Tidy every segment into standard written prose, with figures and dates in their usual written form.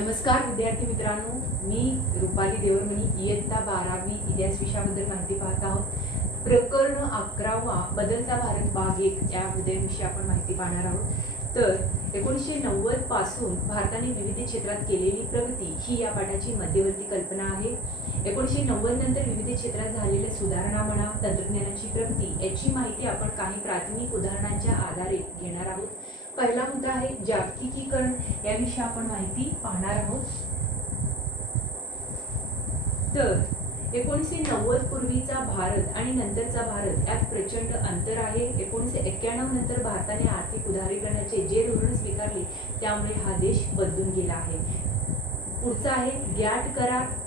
नमस्कार विद्यार्थी मित्रांनो, मी रुपाली देवरमणी इयत्ता 12वी इतिहास विषयाबद्दल माहिती पाहत आहोत। प्रकरण 11वा बदलता भारत भाग 1 या विषयी आपण माहिती पाहणार आहोत। तर 1990 पासून भारताने विविध क्षेत्रात केलेली प्रगती ही या पाठाची मध्यवर्ती कल्पना आहे। 1990 नंतर विविध क्षेत्रात झालेल्या सुधारणा म्हणा, तंत्रज्ञानाची प्रगती याची माहिती आपण काही प्राथमिक उदाहरणांच्या आधारे घेणार आहोत। पहिला मुद्दा आहे जागतिकीकरण, याविषयी आपण माहिती पाहणार आहोत। तर 1990 पूर्वीचा भारत आणि नंतरचा भारत यात प्रचंड अंतर आहे। 1991 नंतर भारताने आर्थिक उदारीकरणाचे जे धोरण स्वीकारले त्यामुळे हा देश बदलून गेला आहे। पुढचा आहे गॅट करार।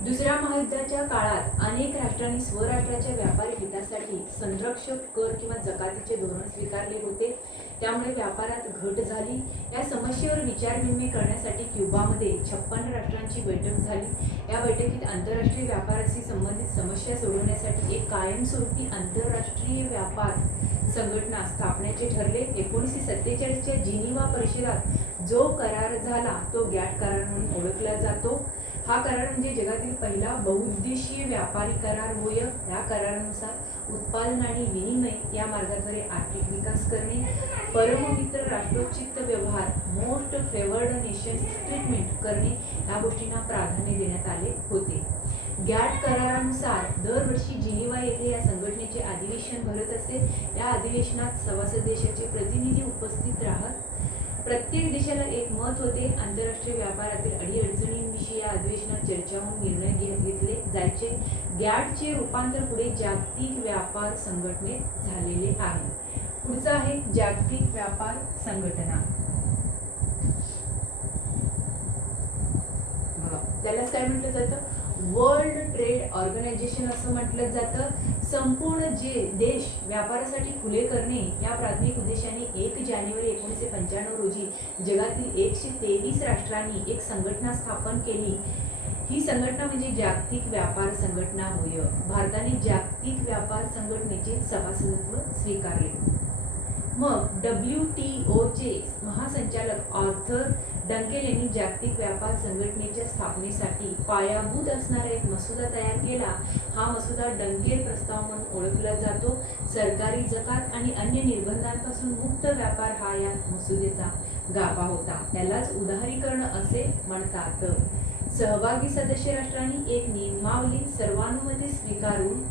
दुसऱ्या महायुद्धाच्या काळात अनेक राष्ट्रांनी स्वराष्ट्राच्या व्यापारी हितासाठी संरक्षक कर किंवा जकातीचे धोरण स्वीकारले होते, त्यामुळे व्यापारात घट झाली। या समस्येवर विचारविनिमय करण्यासाठी क्युबामध्ये 56 राष्ट्रांची बैठक झाली। या बैठकीत आंतरराष्ट्रीय व्यापाराशी संबंधित समस्या सोडवण्यासाठी एक कायमस्वरूपी आंतरराष्ट्रीय व्यापार संघटना स्थापण्याचे ठरले। 1947च्या जिनिव्हा परिषदात जो करार झाला तो गॅट करार म्हणून ओळखला जातो। हा करार म्हणजे जगातील पहिला बहुउद्देशीय व्यापारी करार होय। या करारानुसार उत्पादन आणि विनिमय या मार्गाद्वारे आर्थिक विकास करणे, परममित्र राष्ट्रोचित व्यवहार, मोस्ट फेवर्ड नेशन्स ट्रीटमेंट करणे या गोष्टींना प्राधान्य देण्यात आले होते। गॅट करारानुसार दरवर्षी जिनिव्हा येथे या संघटनेचे अधिवेशन भरत असे। या अधिवेशनात सभासद देशाचे प्रतिनिधी उपस्थित राहत। प्रत्येक देशाला एक मत होते। आंतरराष्ट्रीय व्यापारातील अडीअडचणींविषयी या अधिवेशनात चर्चा होऊन निर्णय घेतले जायचे। गॅटचे रूपांतर पुढे जागतिक व्यापार संघटनेत झालेले आहे। पुढचा आहे जागतिक व्यापार संघटना। त्यालाच काय म्हटलं जातं? वर्ल्ड ट्रेड ऑर्गनायझेशन असं म्हटलं जातं। संपूर्ण देश व्यापारासाठी खुले करणे या प्राथमिक उद्देशाने 1 जानेवारी 1995 रोजी जगातील 123 राष्ट्रांनी एक संघटना स्थापन केली। ही संघटना म्हणजे जागतिक व्यापार संघटना होय। भारताने जागतिक व्यापार संघटनेचे सभासदत्व स्वीकारले। मग WTOचे महासंचालक आर्थर डंकेल यांनी जागतिक व्यापार संघटनेच्या स्थापनेसाठी पायाभूत असणारा एक मसुदा तयार केला। हा मसुदा डंकेल प्रस्ताव म्हणून ओळखला जातो। सरकारी जकात आणि अन्य निर्बंधांपासून मुक्त व्यापार हा या मसुदेचा गाभा होता। यालाच उदारीकरण असे म्हणतात। सहभागी सदस्य राष्ट्रांनी एक नियमावली सर्वानुमते स्वीकारून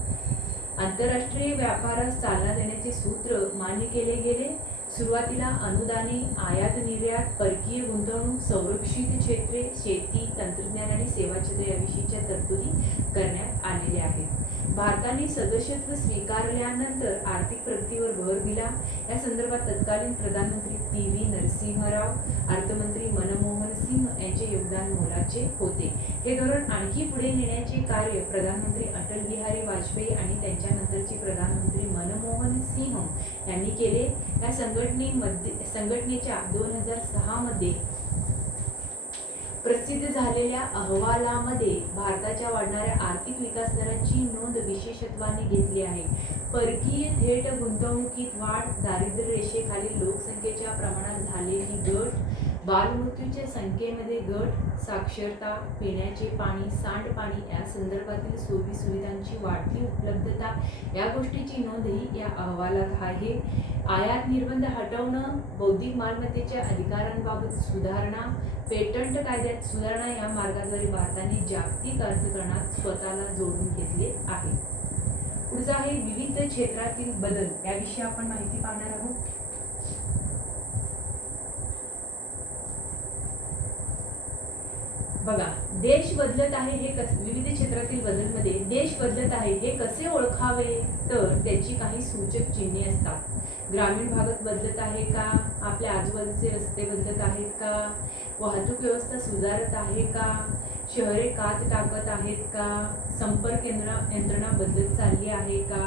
आंतरराष्ट्रीय व्यापारास चालना देण्याचे सूत्र मान्य केले गेले। सुरुवातीला अनुदाने, आयात निर्यात, परकीय गुंतवणूक, संरक्षित क्षेत्रे, शेती, तंत्रज्ञान आणि सेवा क्षेत्र याविषयीच्या तरतुदी करण्यात आलेल्या आहेत। भारताने सदस्यत्व स्वीकारल्यानंतर आर्थिक प्रगतीवर भर दिला। या संदर्भात तत्कालीन प्रधानमंत्री PV नरसिंहराव, अर्थमंत्री मनमोहन सिंह यांचे योगदान मोलाचे होते। हे धोरण आणखी पुढे नेण्याचे कार्य प्रधानमंत्री अटल बिहारी वाजपेयी आणि त्यांच्यानंतरचे प्रधानमंत्री मनमोहन सिंह यांनी केले। या संघटनेच्या 2006 मध्ये प्रसिद्ध झालेल्या अहवालामध्ये भारताच्या वाढणाऱ्या आर्थिक विकास दराची नोंद विशेषत्वाने घेतली आहे। परकीय थेट गुंतवणुकीत वाढ, दारिद्र्य रेषेखालील लोकसंख्येच्या प्रमाणात झालेली घट, बालमृत्यूच्या संख्येमध्ये घट, साक्षरता, पिण्याचे पाणी, सांडपाणी या संदर्भातील सोयी सुविधांची वाढती उपलब्धता या गोष्टीची नोंदही या अहवालात आहे। आयात निर्बंध हटवणं, बौद्धिक मालमत्तेच्या अधिकारांबाबत सुधारणा, पेटंट कायद्यात सुधारणा या मार्गाद्वारे भारताने जागतिक अर्थकारणात स्वतःला जोडून घेतले आहे। पुढचा आहे विविध क्षेत्रातील बदल, याविषयी आपण माहिती पाहणार आहोत। बघा, देश बदलत आहे हे विविध क्षेत्रातील बदलमध्ये देश बदलत आहे हे कसे ओळखावे? तर त्याची काही सूचक चिन्हे असतात। ग्रामीण भागात बदलत आहे का? आपल्या आजूबाजूचे रस्ते बदलत आहेत का? वाहतूक व्यवस्था सुधारत आहे का? शहरे कात टाकत आहेत का? संपर्क यंत्रणा बदलत चालली आहे का?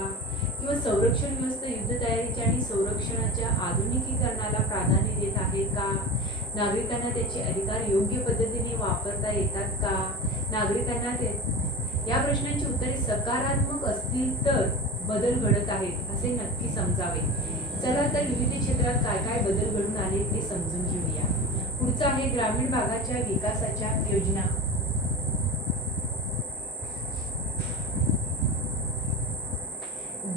किंवा संरक्षण व्यवस्था युद्ध तयारीच्या आणि संरक्षणाच्या आधुनिकीकरणाला प्राधान्य देत आहे का? नागरिकांना त्याचे अधिकार योग्य पद्धतीने वापरता येतात का? नागरिकांना या प्रश्नांची उत्तरे सकारात्मक असतील तर बदल घडत आहेत असे नक्की समजावे. चला तर विविध क्षेत्रात काय काय बदल घडून आले ते समजून घेऊया. पुढचा आहे ग्रामीण भागाच्या विकासाच्या योजना.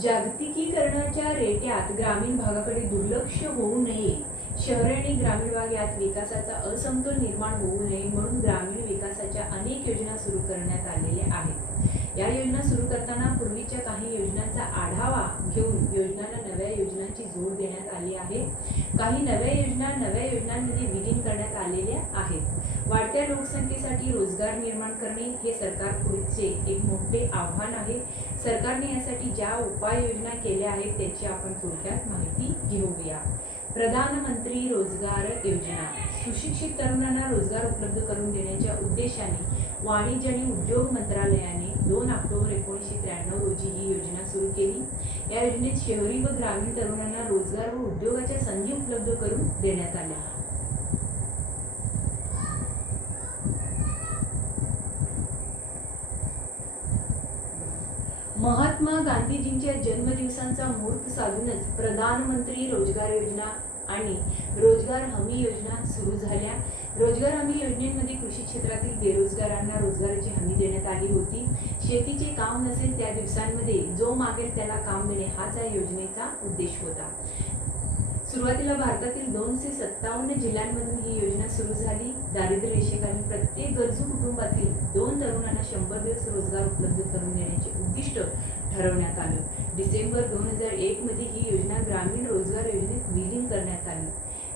जागतिकीकरणाच्या रेट्यात ग्रामीण भागाकडे दुर्लक्ष होऊ नये, शहरे आणि ग्रामीण भाग यात विकासाचा असमतोल निर्माण होऊ नये म्हणून ग्रामीण विकासाच्या अनेक योजना सुरू करण्यात आलेल्या आहेत. या योजना सुरू करताना पूर्वीच्या काही योजनांचा आढावा घेऊन योजनांना नव्या योजनांची जोड देण्यात आली आहे. काही नव्या योजना नव्या योजनांमध्ये विलीन करण्यात आलेल्या आहेत. वाढत्या लोकसंख्येसाठी रोजगार निर्माण करणे हे सरकारपुढचे एक मोठे आव्हान आहे. सरकारने यासाठी ज्या उपाययोजना केल्या आहेत त्याची आपण थोडक्यात माहिती घेऊया. प्रधानमंत्री रोजगार योजना. सुशिक्षित तरुणांना रोजगार उपलब्ध करून देण्याच्या उद्देशाने वाणिज्य आणि उद्योग मंत्रालयाने 2 ऑक्टोबर 1993 रोजी ही योजना सुरू केली. या योजनेत शहरी व ग्रामीण तरुणांना रोजगार व उद्योगाच्या संधी उपलब्ध करून देण्यात आल्या. महात्मा गांधीजींच्या जन्मदिवसांचा मुहूर्त साधूनच प्रधानमंत्री रोजगार योजना आणि रोजगार हमी योजना सुरू झाल्या. रोजगार हमी योजनेमध्ये कृषी क्षेत्रातील बेरोजगारांना रोजगाराची हमी देण्यात आली होती. शेतीचे काम नसेल त्या दिवसांमध्ये जो मागेल त्याला काम देणे हाच या योजनेचा उद्देश होता. सुरुवातीला भारतातील 257 जिल्ह्यांमधून ही योजना सुरू झाली. दारिद्र्य रेषेखाली प्रत्येक गरजू कुटुंबातील 2 तरुणांना 100 दिवस रोजगार उपलब्ध करून देण्याचे उद्दिष्ट ठरवण्यात आले. डिसेंबर 2001 मध्ये ही योजना ग्रामीण रोजगार योजनेत विलीन करण्यात आली.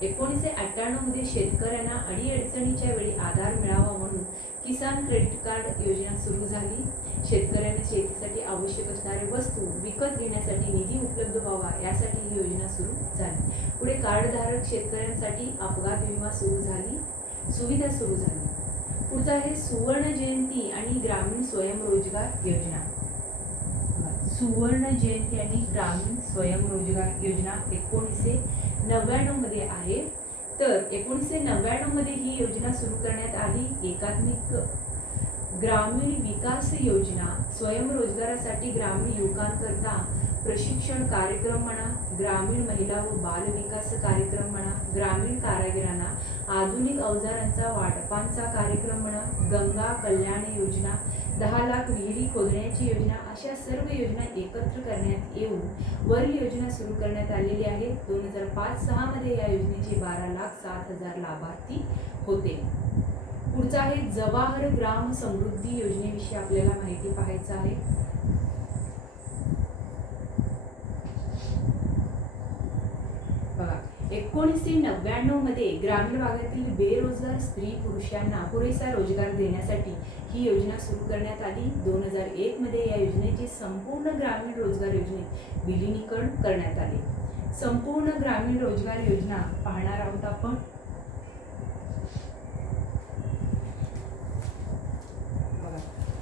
1998 मध्ये शेतकऱ्यांना अडीअडचणीच्या वेळी आधार मिळावा म्हणून किसान क्रेडिट कार्ड योजना सुरू झाली. शेतकऱ्यांना शेतीसाठी आवश्यक असणाऱ्या वस्तू विकत घेण्यासाठी निधी उपलब्ध व्हावा यासाठी ही योजना सुरू झाली. पुढे कार्डधारक शेतकऱ्यांसाठी अपघात विमा सुविधा सुरू झाली. पुढचा आहे सुवर्ण जयंती आणि ग्रामीण स्वयंरोजगार योजना. सुवर्ण जयंती आणि ग्रामीण स्वयंरोजगार योजना 1999 मध्ये आहे. तर 1999 मध्ये ही योजना सुरू करण्यात आली. एकात्मिक ग्रामीण विकास योजना स्वयंरोजगारासाठी ग्रामीण युवकांकरता प्रशिक्षण कार्यक्रम म्हणा, ग्रामीण महिला व बाल विकास कार्यक्रम म्हणा, ग्रामीण कारागिरांना आधुनिक अवजारांचा वाटपांचा कार्यक्रम म्हणा, गंगा कल्याण योजना, 10 लाख विहिरी खोदण्याची योजना अशा सर्व योजना एकत्र करण्यात येऊन वरील योजना सुरू करण्यात आलेली आहे. 2005-06 मध्ये या योजनेचे 12,07,000 लाभार्थी होते. पुढचा आहे जवाहर ग्राम समृद्धी योजनेविषयी आपल्याला माहिती पाहायचं आहे. बघा 1999 मध्ये ग्रामीण भागातील बेरोजगार स्त्री पुरुषांना पुरेसा रोजगार देण्यासाठी ही योजना सुरू करण्यात आली. 2001 मध्ये या योजनेचे संपूर्ण ग्रामीण रोजगार योजनेत विलीनीकरण करण्यात आले. संपूर्ण ग्रामीण रोजगार योजना पाहणार आहोत आपण.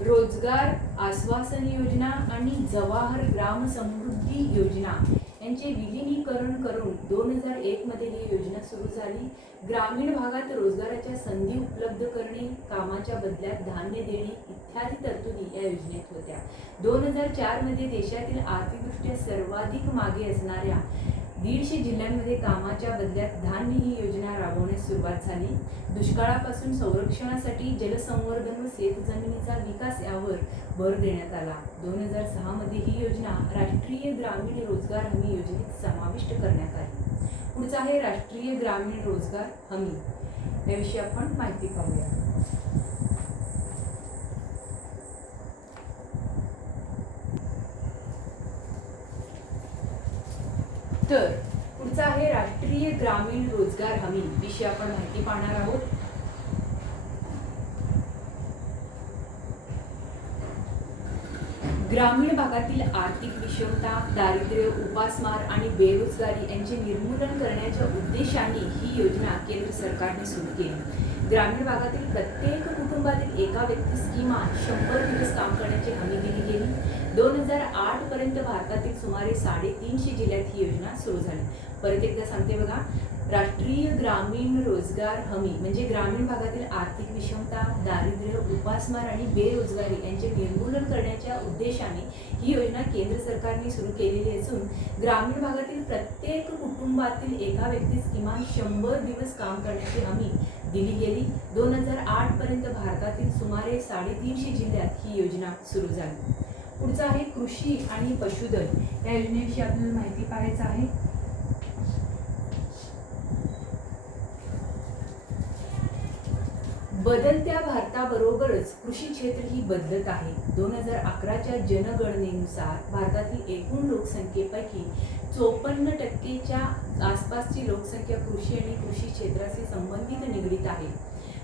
रोजगार आश्वासन योजना आणि जवाहर ग्राम समृद्धी योजना यांचे विलीनीकरण करून 2001 मध्ये ही योजना सुरू झाली. ग्रामीण भागात रोजगाराच्या संधी उपलब्ध करणे, कामाच्या बदल्यात धान्य देणे इत्यादी तरतुदी या योजनेत होत्या. 2004 मध्ये देशातील आर्थिकदृष्ट्या सर्वाधिक मागे असणाऱ्या 150 जिल्ह्यांमध्ये कामाच्या बदल्यात धान्य ही योजना राबवण्यास सुरुवात झाली. दुष्काळापासून संरक्षणासाठी जलसंवर्धन व शेतजमिनीचा विकास यावर भर देण्यात आला. 2006 मध्ये ही योजना राष्ट्रीय ग्रामीण रोजगार हमी योजनेत समाविष्ट करण्यात आली. पुढचा आहे राष्ट्रीय ग्रामीण रोजगार हमी. याविषयी आपण माहिती पाहूया. तर पुढचा आहे राष्ट्रीय ग्रामीण रोजगार हमी विषयी आपण माहिती पाहणार आहोत. ग्रामीण भागातील आर्थिक विषमता, दारिद्र्य, उपासमार आणि बेरोजगारी यांचे निर्मूलन करण्याच्या उद्देशाने ही योजना केंद्र सरकारने सुरू केली. ग्रामीण भागातील प्रत्येक कुटुंबातील एका व्यक्तीस किमान 100 दिवस काम करण्याची हमी दिली गेली. 2008 पर्यंत भारतातील सुमारे 350 जिल्ह्यात ही योजना सुरू झाली. परत एकदा सांगते बघा, राष्ट्रीय ग्रामीण रोजगार हमी म्हणजे ग्रामीण भागातील आर्थिक विषमता, दारिद्र्य, उपासमार आणि बेरोजगारी यांचे निर्मूलन करण्याच्या उद्देशाने ही योजना केंद्र सरकारने सुरू केलेली असून ग्रामीण भागातील प्रत्येक कुटुंबातील एका व्यक्तीस किमान 100 दिवस काम करण्याची हमी दिली गेली. 2008 पर्यंत भारतातील सुमारे 350 जिल्ह्यात ही योजना सुरू झाली. पुढचं आहे कृषी आणि पशुधन. या योजनेविषयी आपल्याला माहिती पाहायचं आहे. बदलत्या भारताबरोबरच कृषी क्षेत्र ही बदलत आहे. 2011च्या जनगणनेनुसार भारतातील एकूण लोकसंख्येपैकी 54% आसपासची लोकसंख्या कृषी आणि कृषी क्षेत्राशी संबंधित निगडीत आहे.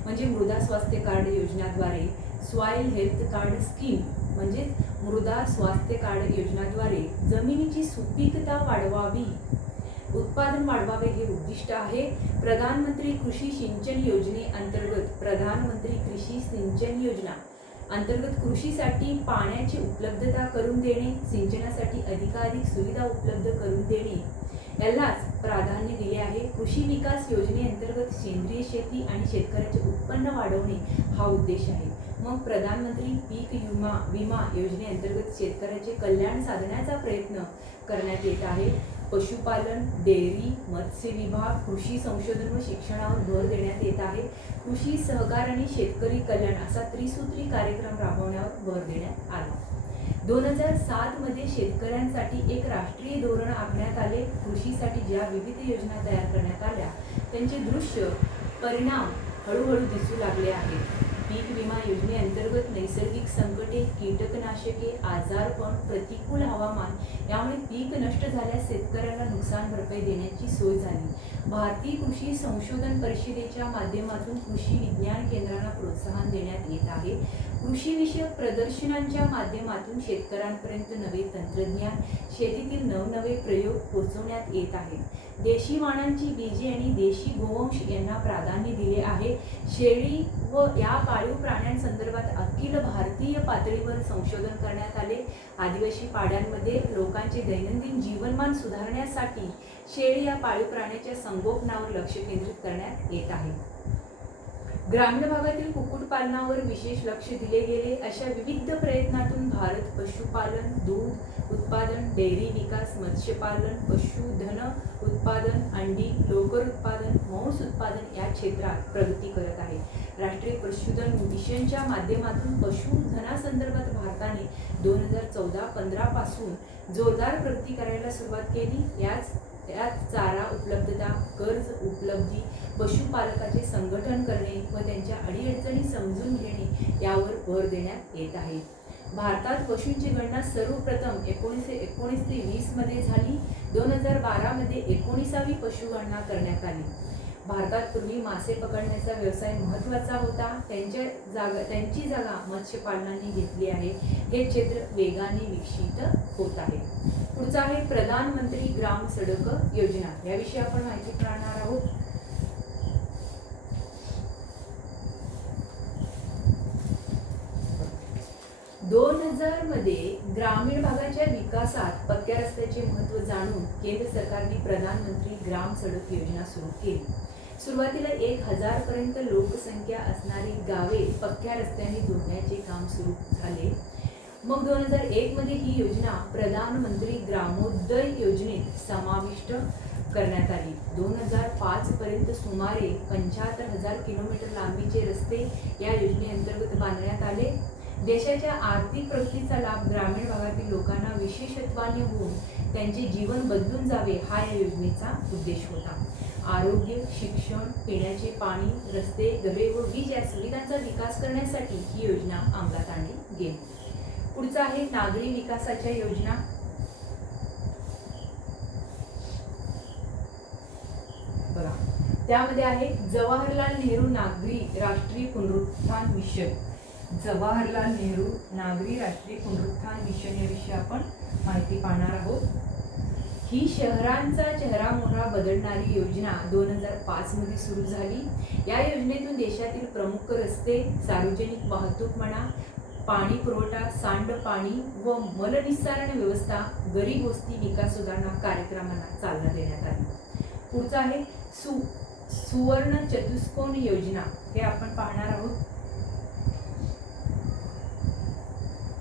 म्हणजे मृदा स्वास्थ्य कार्ड योजनाद्वारे सॉइल हेल्थ कार्ड स्कीम म्हणजे मृदा स्वास्थ्य कार्ड योजनाद्वारे जमिनीची सुपीकता वाढवावी, उत्पादन वाढवावे हे उद्दिष्ट आहे. प्रधानमंत्री कृषी सिंचन योजनेअंतर्गत प्रधानमंत्री कृषी सिंचन योजना अंतर्गत कृषीसाठी पाण्याची उपलब्धता करून देणे, सिंचनासाठी अधिकाधिक सुविधा उपलब्ध करून देणे यालाच प्राधान्य दिले आहे. कृषी विकास योजनेअंतर्गत सेंद्रिय शेती आणि शेतकऱ्याचे उत्पन्न वाढवणे हा उद्देश आहे. मग प्रधानमंत्री पीक विमा योजनेअंतर्गत शेतकऱ्याचे कल्याण साधण्याचा प्रयत्न करण्यात येत आहे. पशुपालन, डेअरी, मत्स्य विभाग, कृषी संशोधन व शिक्षणावर भर देण्यात येत आहे. कृषी सहकार आणि शेतकरी कल्याण असा त्रिसूत्री कार्यक्रम राबवण्यावर भर देण्यात आला. 2007 मध्ये शेतकऱ्यांसाठी एक राष्ट्रीय धोरण आखण्यात आले. कृषीसाठी ज्या विविध योजना तयार करण्यात आल्या त्यांचे दृश्य परिणाम हळूहळू दिसू लागले आहेत. पीक विमा योजनेअंतर्गत नैसर्गिक संकटे, कीटकनाशके, आजारपण, प्रतिकूल हवामान यामुळे पीक नष्ट झाल्यास शेतकऱ्यांना नुकसान भरपाई देण्याची सोय झाली. भारतीय कृषी संशोधन परिषदेच्या माध्यमातून कृषी विज्ञान केंद्रांना प्रोत्साहन देण्यात येत आहे. कृषी विषयक प्रदर्शनांच्या माध्यमातून शेतकऱ्यांपर्यंत नवे तंत्रज्ञान, शेतीतील नवनवे प्रयोग पोहोचवण्यात येत आहेत. देशी वाणांची बीजे आणि देशी गोवंश यांना प्राधान्य दिले आहे. शेळी व या पाळीव प्राण्यांसंदर्भात अखिल भारतीय पातळीवर संशोधन करण्यात आले. आदिवासी पाड्यांमध्ये लोकांचे दैनंदिन जीवनमान सुधारण्यासाठी शेळी या पाळीव प्राण्याच्या संगोपनावर लक्ष केंद्रित करण्यात येत आहे. ग्रामीण भागातील कुक्कुटपालनावर विशेष लक्ष दिले गेले. अशा विविध प्रयत्नातून भारत पशुपालन, दूध उत्पादन, डेअरी विकास, मत्स्यपालन, पशुधन उत्पादन, अंडी, लोकर उत्पादन, मांस उत्पादन या क्षेत्रात प्रगती करत आहे. राष्ट्रीय पशुधन मिशनच्या माध्यमातून पशुधनासंदर्भात भारताने 2014-15 पासून जोरदार प्रगती करायला सुरुवात केली. यात चारा उपलब्धता, कर्ज उपलब्धी, पशुपालकाचे संघटन करणे व त्यांच्या अडीअडचणी समजून घेणे यावर भर देण्यात येत आहे. भारतात पशूंची गणना सर्वप्रथम 1919 ते 20 मध्ये झाली. 2012 मध्ये 19वी पशुगणना करण्यात आली. भारतात पूर्वी मासे पकडण्याचा व्यवसाय महत्त्वाचा होता. त्यांची जागा मत्स्यपालनाने घेतली आहे. हे क्षेत्र वेगाने विकसित होत आहे. पुढचं आहे प्रधानमंत्री ग्राम सडक योजना. याविषयी आपण माहिती पाहणार आहोत. दोन 2000 मध्ये ग्रामीण भागाच्या विकासात पक्क्या रस्त्याचे महत्त्व जाणून केंद्र सरकारने प्रधानमंत्री ग्राम सडक योजना सुरू केली. सुरुवातीला 1000 पर्यंत लोकसंख्या असणारी गावे पक्क्या रस्त्याने जोडण्याचे काम सुरू झाले. मग 2001 मध्ये ही योजना प्रधानमंत्री ग्रामोदय योजनेत समाविष्ट करण्यात आली. 2005 पर्यंत सुमारे 75,000 किलोमीटर लांबीचे रस्ते या योजनेअंतर्गत बांधण्यात आले. देशाच्या आर्थिक प्रगतीचा लाभ ग्रामीण भागातील लोकांना विशेषत्वाने होऊन त्यांचे जीवन बदलून जावे हा या योजनेचा उद्देश होता. आरोग्य, शिक्षण, पिण्याचे पाणी, रस्ते, घरे व वीज या सुविधांचा विकास करण्यासाठी ही योजना अंमलात आणली गेली. पुढचा आहे नागरी विकासाच्या योजना. बघा, त्यामध्ये आहे जवाहरलाल नेहरू नागरी राष्ट्रीय पुनरुत्थान मिशन. जवाहरलाल नेहरू नागरी राष्ट्रीय पुनरुत्थान मिशन याविषयी आपण माहिती पाहणार आहोत. ही शहरांचा चेहरामोहरा बदलणारी योजना 2005 मध्ये सुरू झाली. या योजनेतून देशातील प्रमुख रस्ते, सार्वजनिक वाहतूक म्हणा, पाणी पुरवठा, सांडपाणी व मलनिस्सारण व्यवस्था, गरीब वस्ती विकास सुधारणा कार्यक्रमांना चालना देण्यात आली. पुढचा आहे सुवर्ण चतुष्कोन योजना हे आपण पाहणार आहोत.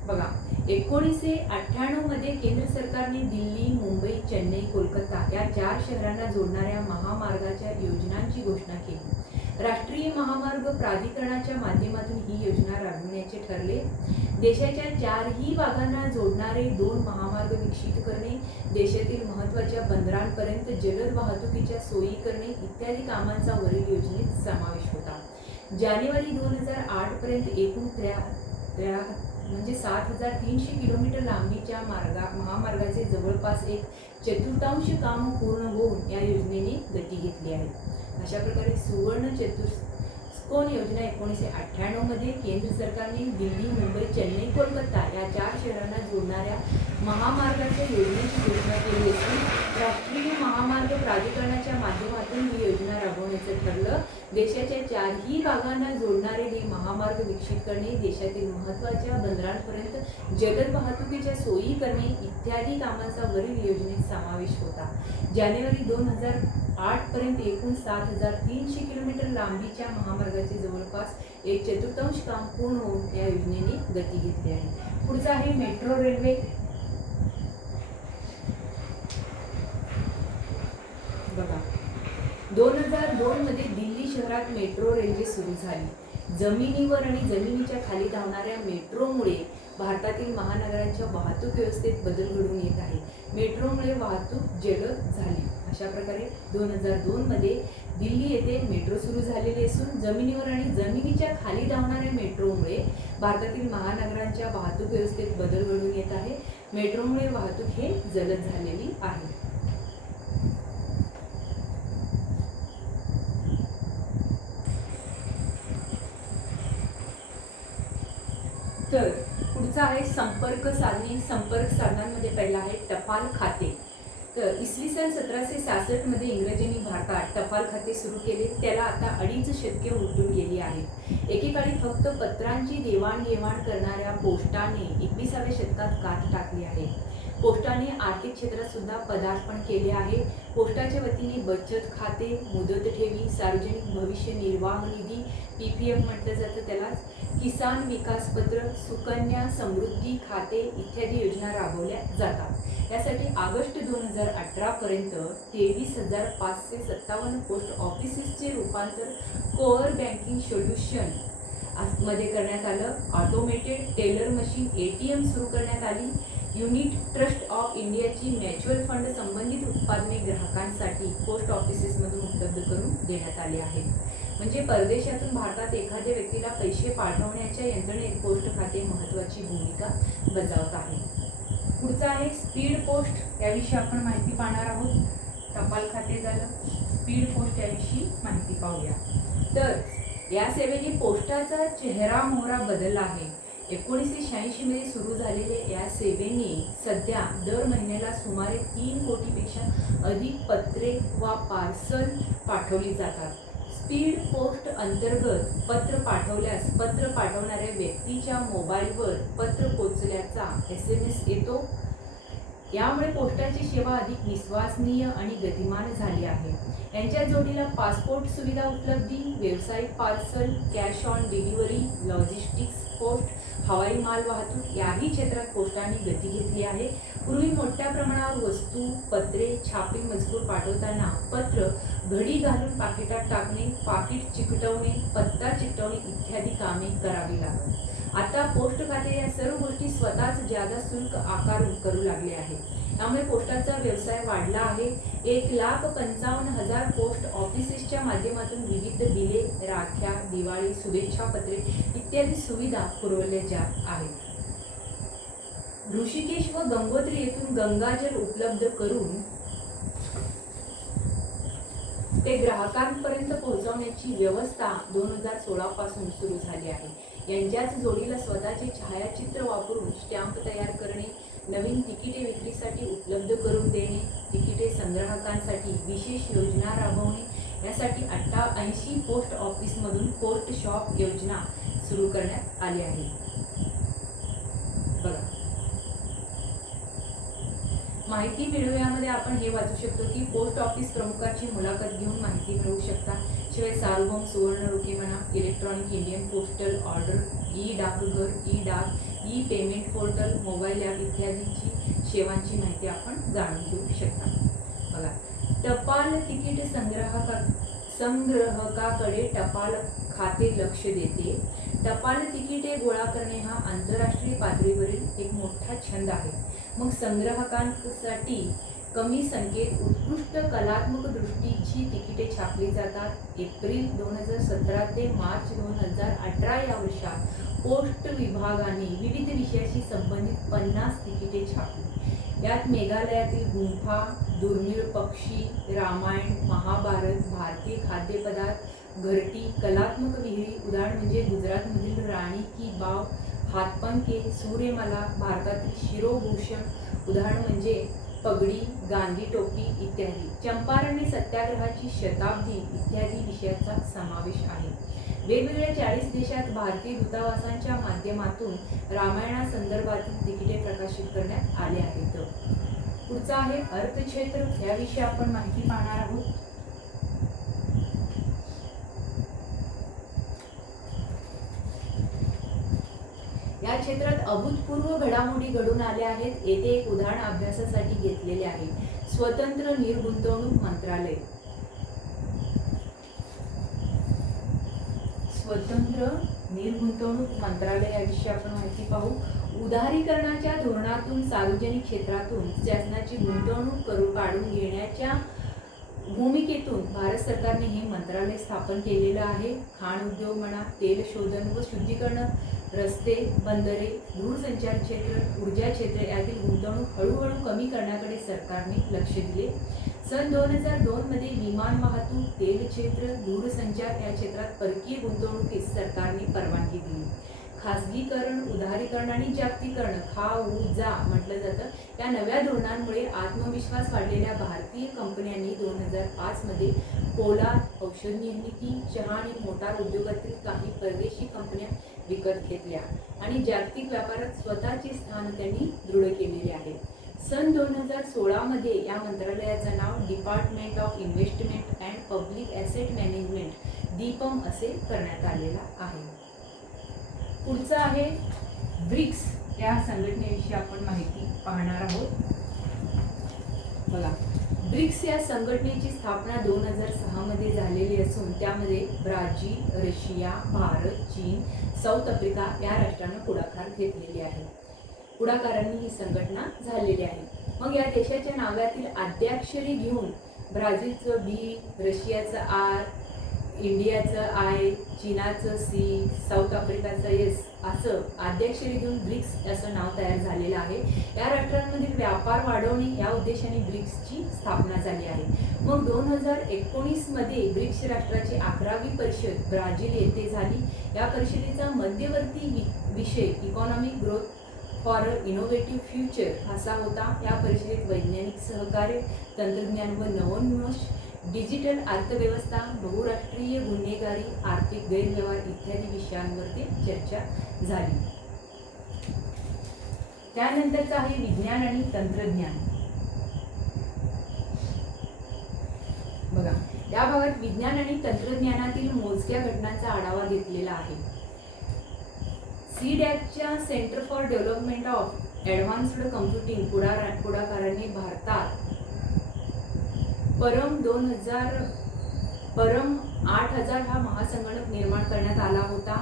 बघा, 1998 मध्ये केंद्र सरकारने दिल्ली, मुंबई, चेन्नई, कोलकाता या 4 शहरांना जोडणाऱ्या महामार्गाच्या योजनांची घोषणा केली. राष्ट्रीय महामार्ग प्राधिकरणाच्या माध्यमातून ही योजना राबविण्याचे ठरले. देशाच्या 4ही भागांना जोडणारे 2 महामार्ग विकसित करणे, देशातील महत्त्वाच्या बंदरांपर्यंत जलद वाहतुकीच्या सोयी करणे इत्यादी कामांचा वरील योजनेत समावेश होता. जानेवारी 2008 पर्यंत एकूण 7,300 किलोमीटर लांबीच्या महामार्गाचे जवळपास 1/4 काम पूर्ण होऊन या योजनेने गती घेतली आहे. अशा प्रकारे सुवर्ण चतुष्कोन योजना 1998 मध्ये केंद्र सरकारने दिल्ली, मुंबई, चेन्नई, कोलकाता या 4 शहरांना जोडणाऱ्या महामार्गाच्या योजनेची घोषणा केली असून राष्ट्रीय महामार्ग प्राधिकरणाच्या माध्यमातून ही योजना राबवण्याचं ठरलं. देशाच्या 4ही भागांना जोडणारे हे महामार्ग विकसित करणे, देशातील महत्त्वाच्या बंदरांपर्यंत जलद वाहतुकीच्या सोयी करणे इत्यादी कामांचा वरील योजनेत समावेश होता. जानेवारी 2008 पर्यंत एकूण 7,300 किलोमीटर लांबीच्या महामार्गाचे जवळपास 1/4 काम पूर्ण होऊन या योजनेने गती घेतली आहे. पुढचा आहे मेट्रो रेल्वे. बघा, 2002 मध्ये दिल्ली शहरात मेट्रो रेल्वे सुरू झाली. जमिनीवर आणि जमिनीच्या खाली धावणाऱ्या मेट्रोमुळे भारतातील महानगरांच्या वाहतूक व्यवस्थेत बदल घडून येत आहे. मेट्रोमुळे वाहतूक जलद झाली. अशा प्रकारे 2002 मध्ये दिल्ली येथे मेट्रो सुरू झालेली असून जमिनीवर आणि जमिनीच्या खाली धावणाऱ्या मेट्रोमुळे भारतातील महानगरांच्या वाहतूक व्यवस्थेत बदल घडून येत आहे. मेट्रोमुळे वाहतूक हे जलद झालेली आहे. तर पुढचा आहे संपर्क साधने. संपर्क साधनांमध्ये पहिला आहे टपाल खाते. तर इसवी सन 1766 मध्ये इंग्रजांनी भारतात टपाल खाते सुरू केले. त्याला आता 2.5 शतके उलटून गेली आहेत. एकेकाळी फक्त पत्रांची देवाणघेवाण करणाऱ्या पोस्टाने 21व्या शतकात कात टाकली आहे. पोस्टाने आर्थिक क्षेत्रात सुद्धा पदार्पण केले आहे. पोस्टाच्या वतीने बचत खाते, मुदत ठेवी, सार्वजनिक भविष्य निर्वाह निधी PPF म्हटलं जातं त्याला, किसान विकास पत्र, सुकन्या समृद्धी खाते इत्यादी योजना राबवल्या जातात. यासाठी ऑगस्ट 2018 पर्यंत 23,557 पोस्ट ऑफिसेसचे रूपांतर कोअर बँकिंग सोल्युशन मध्ये करण्यात आलं. ऑटोमेटेड टेलर मशीन ATM सुरू करण्यात आली. युनिट ट्रस्ट ऑफ इंडियाची म्युच्युअल फंड संबंधित उत्पादने ग्राहकांसाठी पोस्ट ऑफिसेसमधून उपलब्ध करून देण्यात आली आहेत. म्हणजे परदेशातून भारतात एखाद्या व्यक्तीला पैसे पाठवण्याच्या यंत्रणेत पोस्ट खाते महत्त्वाची भूमिका बजावत आहे. पुढचा आहे स्पीड पोस्ट. याविषयी आपण माहिती पाहणार आहोत. टपाल खाते झालं, स्पीड पोस्ट याविषयी माहिती पाहूया. तर या सेवेने पोस्टाचा चेहरा मोहरा बदलला आहे. 1986 मध्ये सुरू झालेल्या या सेवेने सध्या दर महिन्याला सुमारे 3 कोटीपेक्षा अधिक पत्रे व पार्सल पाठवली जातात. स्पीड पोस्ट अंतर्गत पत्र पाठवल्यास पत्र पाठवणाऱ्या व्यक्तीच्या मोबाईलवर पत्र पोचल्याचा SMS येतो. यामुळे पोस्टाची सेवा अधिक विश्वसनीय आणि गतिमान झाली आहे. यांच्या जोडीला पासपोर्ट सुविधा उपलब्धी, व्यावसायिक parcel, cash on delivery, logistics post, हवाई माल वाहतूक याही क्षेत्रात पोस्टाने गती घेतली आहे. पूर्वी मोठ्या प्रमाणावर वस्तू, पत्रे, छापील मजकूर पाठवताना पत्र घडी घालून पाकिटात टाकणे, पाकिट चिकटवणे, पत्ता चिकटवणे इत्यादी कामे करावी लागत. आता पोस्ट खाते या सर्व गोष्टी स्वतःच ज्यादा शुल्क आकारून करू लागले आहे. त्यामुळे पोस्टाचा व्यवसाय वाढला आहे. 1,55,000 पोस्ट ऑफिसेसच्या माध्यमातून विविध बिले, राख्या, दिवाळी, शुभेच्छा पत्रे इत्यादी सुविधा पुरवल्या जात आहेत. ऋषिकेश व गंगोत्री येथून गंगाजल उपलब्ध करून ते ग्राहकांपर्यंत पोहोचवण्याची व्यवस्था 2016 पासून सुरू झाली आहे. यांच्याच जोडीला स्वतःचे छायाचित्र वापरून स्टॅम्प तयार करणे, नवीन तिकिटे विक्रीसाठी उपलब्ध करून देणे, तिकिटे संग्राहकांसाठी विशेष योजना राबवणे यासाठी 80 पोस्ट ऑफिसमधून पोस्ट शॉप योजना सुरू करण्यात आली आहे. बघा, माहिती मिळवूयामध्ये आपण हे वाचू शकतो की पोस्ट ऑफिस प्रमुखाची मुलाखत घेऊन माहिती मिळवू शकता. शिवाय सार्वभौम सुवर्ण रोखे म्हणा, electronic Indian postal order, E डाकघर, ई डाक, E payment portal, mobile app इत्यादींची सेवांची माहिती आपण जाणून घेऊ शकता. बघा, टपाल तिकीट संग्राहकाकडे टपाल खाते लक्ष देते. टपाल तिकिटे गोळा करणे हा आंतरराष्ट्रीय पातळीवरील एक मोठा छंद आहे. मग संग्राहकांसाठी कमी संख्येत उत्कृष्ट कलात्मक दृष्टीची तिकिटे छापली जातात. एप्रिल 2017 ते मार्च 2018 या वर्षात पोस्ट विभागाने विविध विषयाशी संबंधित 50 तिकिटे छापली. यात मेघालयातील गुंफा, दुर्मिळ पक्षी, रामायण, महाभारत, भारतीय खाद्यपदार्थ, घरटी, कलात्मक विहिरी, उदाहरण म्हणजे गुजरातमधील राणी की बाव, हातपंखे, सूर्यमाला, भारतातील शिरोभूषण, उदाहरण म्हणजे पगडी, गांधी टोपी इत्यादी, चंपारण्य सत्याग्रहाची शताब्दी इत्यादी विषयाचा समावेश आहे. वेगवेगळ्या 40 देशात भारतीय दूतावासांच्या माध्यमातून रामायणासंदर्भातील तिकिटे प्रकाशित करण्यात आले आहेत. पुढचा आहे अर्थक्षेत्र. याविषयी आपण माहिती पाहणार आहोत. या क्षेत्रात अभूतपूर्व घडामोडी घडून आल्या आहेत. येथे एक उदाहरण अभ्यासासाठी घेतलेले आहे. स्वतंत्र निर्गुंतवणूक मंत्रालय. स्वतंत्र निर्गुंतवणूक मंत्रालय याविषयी आपण माहिती पाहू. उदारीकरणाच्या धोरणातून सार्वजनिक क्षेत्रातून शासनाची गुंतवणूक काढून घेण्याच्या भूमिकेतून भारत सरकारने हे मंत्रालय स्थापन केलेलं आहे. खाण उद्योग म्हणा, तेल शोधन व शुद्धीकरण, रस्ते, बंदरे, दूरसंचार क्षेत्र, ऊर्जा क्षेत्र यातील गुंतवणूक हळूहळू कमी करण्याकडे सरकारने लक्ष दिले. सन 2002 मध्ये विमान वाहतूक, तेल क्षेत्र, दूरसंचार या क्षेत्रात परकीय गुंतवणुकीस सरकारने परवानगी दिली. खासगीकरण, उदारीकरण आणि जागतिकीकरण जा म्हटलं जातं. या नव्या धोरणांमुळे आत्मविश्वास वाढलेल्या भारतीय कंपन्यांनी 2005 मध्ये पोलाद, औषध निर्मिती, चहा आणि मोटार उद्योगातील काही परदेशी कंपन्या विकत घेतल्या आणि जागतिक व्यापारात स्वतःचे स्थान त्यांनी दृढ केलेले आहे. सन 2016 मध्ये या मंत्रालयाचं नाव department of investment and public asset management DIPAM असे करण्यात आलेला आहे. पुढचं आहे ब्रिक्स. या संघटनेविषयी आपण माहिती पाहणार आहोत. बघा, ब्रिक्स या संघटनेची स्थापना 2006 मध्ये झालेली असून त्यामध्ये ब्राझील, रशिया, भारत, चीन, साऊथ आफ्रिका या राष्ट्रांना पुढाकार घेतलेले आहे. पुढाकारांनी ही संघटना झालेली आहे. मग या देशाच्या नावातील आद्याक्षरी घेऊन ब्राझीलचं B, रशियाचं R, इंडियाचं I, चीनाचं C, साऊथ आफ्रिकाचं S असं आद्याक्षरी घेऊन ब्रिक्स असं नाव तयार झालेलं आहे. या राष्ट्रांमधील व्यापार वाढवणे या उद्देशाने ब्रिक्सची स्थापना झाली आहे. मग 2019 मध्ये ब्रिक्स राष्ट्राची 11वी परिषद ब्राझील येथे झाली. या परिषदेचा मध्यवर्ती विषय economic growth for innovative future असा होता. या परिषदेत वैज्ञानिक सहकार्य, तंत्रज्ञान व नवोन्मेष, डिजिटल अर्थव्यवस्था, बहुराष्ट्रीय गुन्हेगारी, आर्थिक गैरव्यवहार इत्यादी विषयांवरती चर्चा झाली. त्यानंतरचं आहे विज्ञान आणि तंत्रज्ञान. बघा, या भागात विज्ञान आणि तंत्रज्ञानातील मोजक्या घटनांचा आढावा घेतलेला आहे. CDACच्या centre for development of advanced computing पुढाकारांनी भारतात परम 8000 हा महासंगणक निर्माण करण्यात आला होता.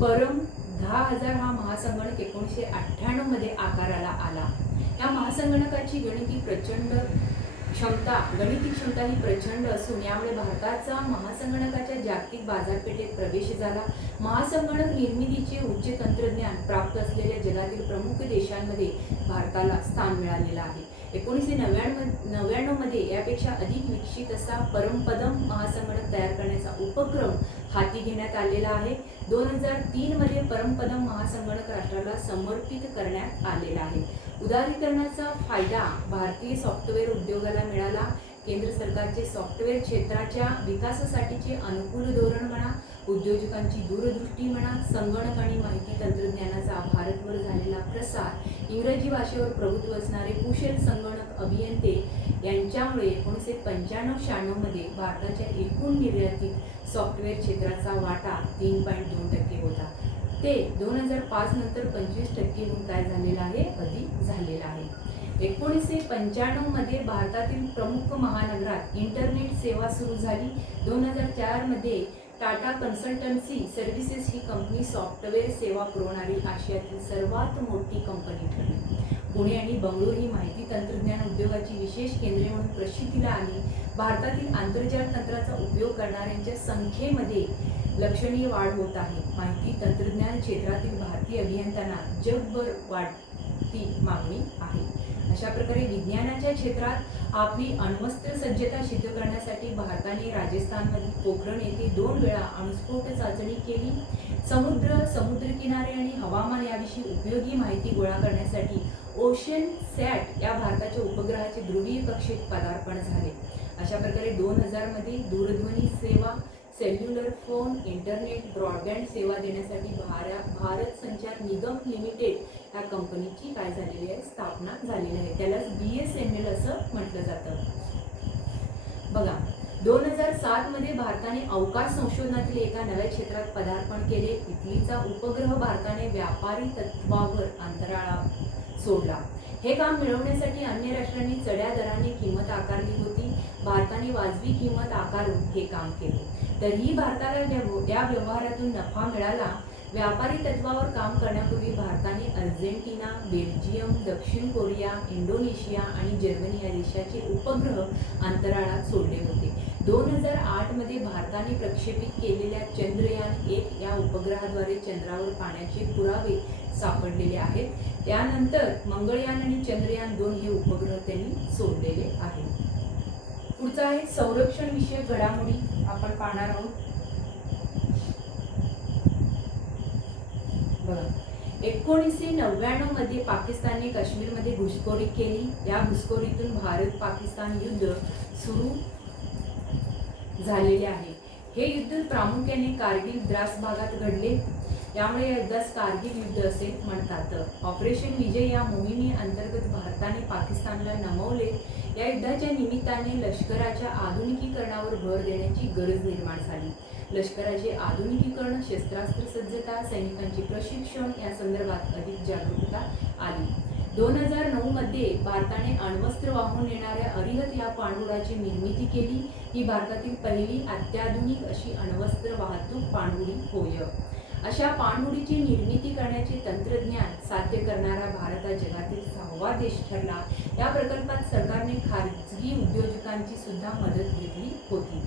परम 10000 हा महासंगणक 1998 मध्ये आकाराला आला. या महासंगणकाची गणिती क्षमता ही प्रचंड असून यामुळे भारताचा महासंगणकाच्या जागतिक बाजारपेठेत प्रवेश झाला. महासंगणक निर्मितीचे उच्च तंत्रज्ञान प्राप्त असलेल्या जगातील प्रमुख देशांमध्ये भारताला स्थान मिळालेलं आहे. 1999 मध्ये यापेक्षा अधिक विकसित असा परमपदम महासंगणक तयार करण्याचा उपक्रम हाती घेण्यात आलेला आहे. 2003 मध्ये परमपदम महासंगणक राष्ट्राला समर्पित करण्यात आलेला आहे. उदारीकरणाचा फायदा भारतीय सॉफ्टवेअर उद्योगाला मिळाला. केंद्र सरकारचे सॉफ्टवेअर क्षेत्राच्या विकासासाठीचे अनुकूल धोरण म्हणा, उद्योजकांची दूरदृष्टी म्हणा, संगणक आणि माहिती तंत्रज्ञानाचा भारतवर झालेला प्रसार, इंग्रजी भाषेवर प्रभुत्व असणारे कुशल संगणक अभियंते यांच्यामुळे 1995-96 मध्ये भारताच्या एकूण निर्यातीत सॉफ्टवेअर क्षेत्राचा वाटा 3.2% होता. ते 2005 नंतर 25% काय झालेला आहे, अधिक झालेला आहे. 1995 मध्ये भारतातील प्रमुख महानगरात इंटरनेट सेवा सुरू झाली. 2004 मध्ये टाटा कन्सल्टन्सी सर्व्हिसेस ही कंपनी सॉफ्टवेअर सेवा पुरवणारी आशियातील सर्वात मोठी कंपनी ठरली. पुणे आणि बंगळूर ही माहिती तंत्रज्ञान उद्योगाची विशेष केंद्रे म्हणून प्रसिद्धीला आली. भारतातील आंतरजाल तंत्राचा उपयोग करणाऱ्यांच्या संख्येमध्ये लक्षणीय वाढ होत आहे. माहिती तंत्रज्ञान क्षेत्रातील भारतीय अभियंत्यांना जगभर वाढती मागणी आहे. अशा प्रकारे विज्ञानाच्या क्षेत्रात आपली अण्वस्त्र सज्जता सिद्ध करण्यासाठी भारताने राजस्थानमधील पोखरण येथे 2 वेळा अणुस्फोट चाचणी केली. समुद्रकिनारे आणि हवामान याविषयी उपयोगी माहिती गोळा करण्यासाठी ओशन सॅट या भारताच्या उपग्रहाचे ध्रुवीय कक्षेत पदार्पण झाले. अशा प्रकारे 2000 मध्ये दूरध्वनी सेवा, सेल्युलर फोन, इंटरनेट, ब्रॉडबँड सेवा देण्यासाठी भारत संचार निगम लिमिटेड या कंपनीची काय झालेली आहे, स्थापना झालेली आहे. त्यालाच BSNL असं म्हटलं जातं. बघा, 2007 मध्ये भारताने अवकाश संशोधनातील एका नव्या क्षेत्रात पदार्पण केले. इटलीचा उपग्रह भारताने व्यापारी तत्वावर अंतराळात सोडला. हे काम मिळवण्यासाठी अन्य राष्ट्रांनी चढ्या दराने किंमत आकारली होती. भारताने वाजवी किंमत आकारून हे काम केले. तरीही भारताला या व्यवहारातून नफा मिळाला. व्यापारी तत्वावर काम करण्यापूर्वी भारताने अर्जेंटिना, बेल्जियम, दक्षिण कोरिया, इंडोनेशिया आणि जर्मनी या देशाचे उपग्रह अंतराळात सोडले होते. 2008 मध्ये भारताने प्रक्षेपित केलेल्या चंद्रयान 1 या उपग्रहाद्वारे चंद्रावर पाण्याचे पुरावे सापडलेले आहेत. त्यानंतर मंगळयान आणि चंद्रयान 2 हे उपग्रह त्यांनी सोडलेले आहेत. पुढचा आहे संरक्षण विषयक घडामोडी आपण पाहणार आहोत. बघा, 1999 मध्ये पाकिस्तानने काश्मीरमध्ये घुसखोरी केली. या घुसखोरीतून भारत-पाकिस्तान युद्ध सुरू झालेले आहे. हे युद्ध प्रामुख्याने कारगिल द्रास भागात घडले. त्यामुळे या युद्धास कारगिल युद्ध असे म्हणतात. ऑपरेशन विजय या मोहिमे अंतर्गत भारताने पाकिस्तानला नमवले. या युद्धाच्या निमित्ताने लष्कराच्या आधुनिकीकरणावर भर देण्याची गरज निर्माण झाली. लष्कराचे आधुनिकीकरण, शस्त्रास्त्र सज्जता, सैनिकांचे प्रशिक्षण या संदर्भात अधिक जागरूकता आली. 2009 मध्ये भारताने अण्वस्त्र वाहून नेणाऱ्या अरिहत या पाणबुडाची निर्मिती केली. ही भारतातील पहिली अत्याधुनिक अशी अण्वस्त्र वाहतूक पाणबुडी होय. अशा पाणबुडीची निर्मिती करण्याचे तंत्रज्ञान साध्य करणारा भारत हा जगातील 6वा देश ठरला. या प्रकल्पात सरकारने खाजगी उद्योजकांची सुद्धा मदत घेतली होती.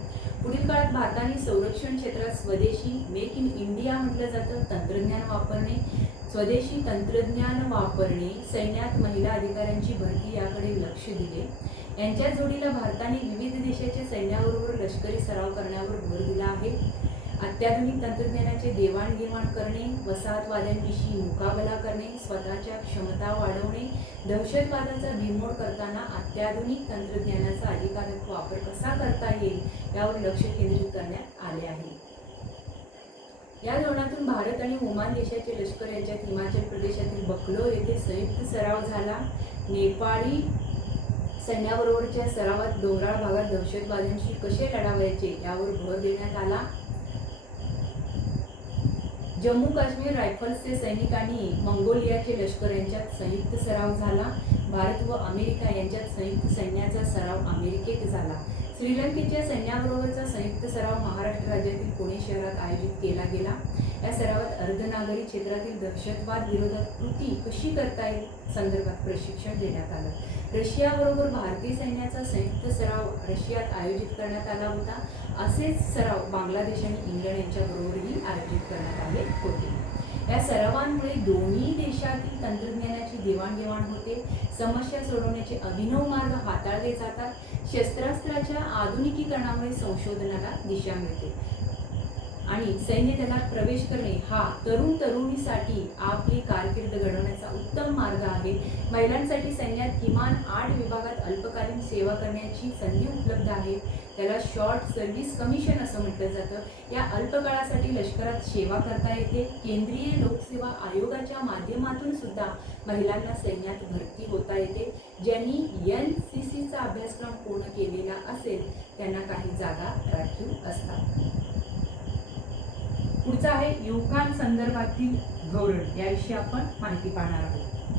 पुढील काळात भारताने संरक्षण क्षेत्रात स्वदेशी मेक इन इंडिया म्हटलं जातं तंत्रज्ञान वापरणे, स्वदेशी तंत्रज्ञान वापरणे, सैन्यात महिला अधिकाऱ्यांची भरती याकडे लक्ष दिले. यांच्या जोडीला भारताने विविध देशाच्या सैन्याबरोबर लष्करी सराव करण्यावर भर दिला आहे. अत्याधुनिक तंत्रज्ञानाचे देवाणघेवाण करणे, वसाहतवाद्यांविषयी मुकाबला करणे, स्वतःच्या क्षमता वाढवणे, दहशतवादाचा बिमोड करताना अत्याधुनिक तंत्रज्ञानाचा अधिकाधिक वापर कसा करता येईल यावर लक्ष केंद्रित करण्यात आले आहे. या धोरणातून भारत आणि ओमान देशाचे लष्कर यांच्यात हिमाचल प्रदेशातील बकलो येथे संयुक्त सराव झाला. नेपाळी सैन्याबरोबरच्या सरावात डोंगराळ भागात दहशतवाद्यांशी कसे लढावायचे यावर भर देण्यात आला. जम्मू काश्मीर रायफल्सचे सैनिकांनी मंगोलियाचे लष्कर यांच्यात संयुक्त सराव झाला. भारत व अमेरिका यांच्यात संयुक्त सैन्याचा सराव अमेरिकेत झाला. श्रीलंकेच्या सैन्याबरोबरचा संयुक्त सराव महाराष्ट्र राज्यातील पुणे शहरात आयोजित केला गेला. या सरावात अर्धनागरी क्षेत्रातील दहशतवाद विरोधात कृती कशी करता येईल संदर्भात प्रशिक्षण देण्यात आलं. रशियाबरोबर भारतीय सैन्याचा संयुक्त सराव रशियात आयोजित करण्यात आला होता. असेच सराव बांगलादेश आणि इंग्लंड यांच्याबरोबरही आयोजित करण्यात आले होते. या सरावांमुळे दोन्ही देशातील तंत्रज्ञानाची देवाणघेवाण होते. समस्या सोडवण्याचे अभिनव मार्ग हाताळले जातात. शस्त्रास्त्राच्या आधुनिकीकरणामुळे संशोधनाला दिशा मिळते आणि सैन्य दलात प्रवेश करणे हा तरुणीसाठी आपली कारकीर्द घडवण्याचा उत्तम मार्ग आहे. महिलांसाठी सैन्यात किमान 8 विभागात अल्पकालीन सेवा करण्याची संधी उपलब्ध आहे. त्याला शॉर्ट सर्व्हिस कमिशन असं म्हटलं जातं, या अल्पकाळासाठी लष्करात सेवा करता येते. केंद्रीय लोकसेवा आयोगाच्या माध्यमातून सुद्धा महिलांना सैन्यात भरती होता येते. ज्यांनी NCCचा अभ्यासक्रम पूर्ण केलेला असेल त्यांना काही जागा राखीव असतात. पुढचा आहे युवकांसंदर्भातील धोरण, याविषयी आपण माहिती पाहणार आहोत.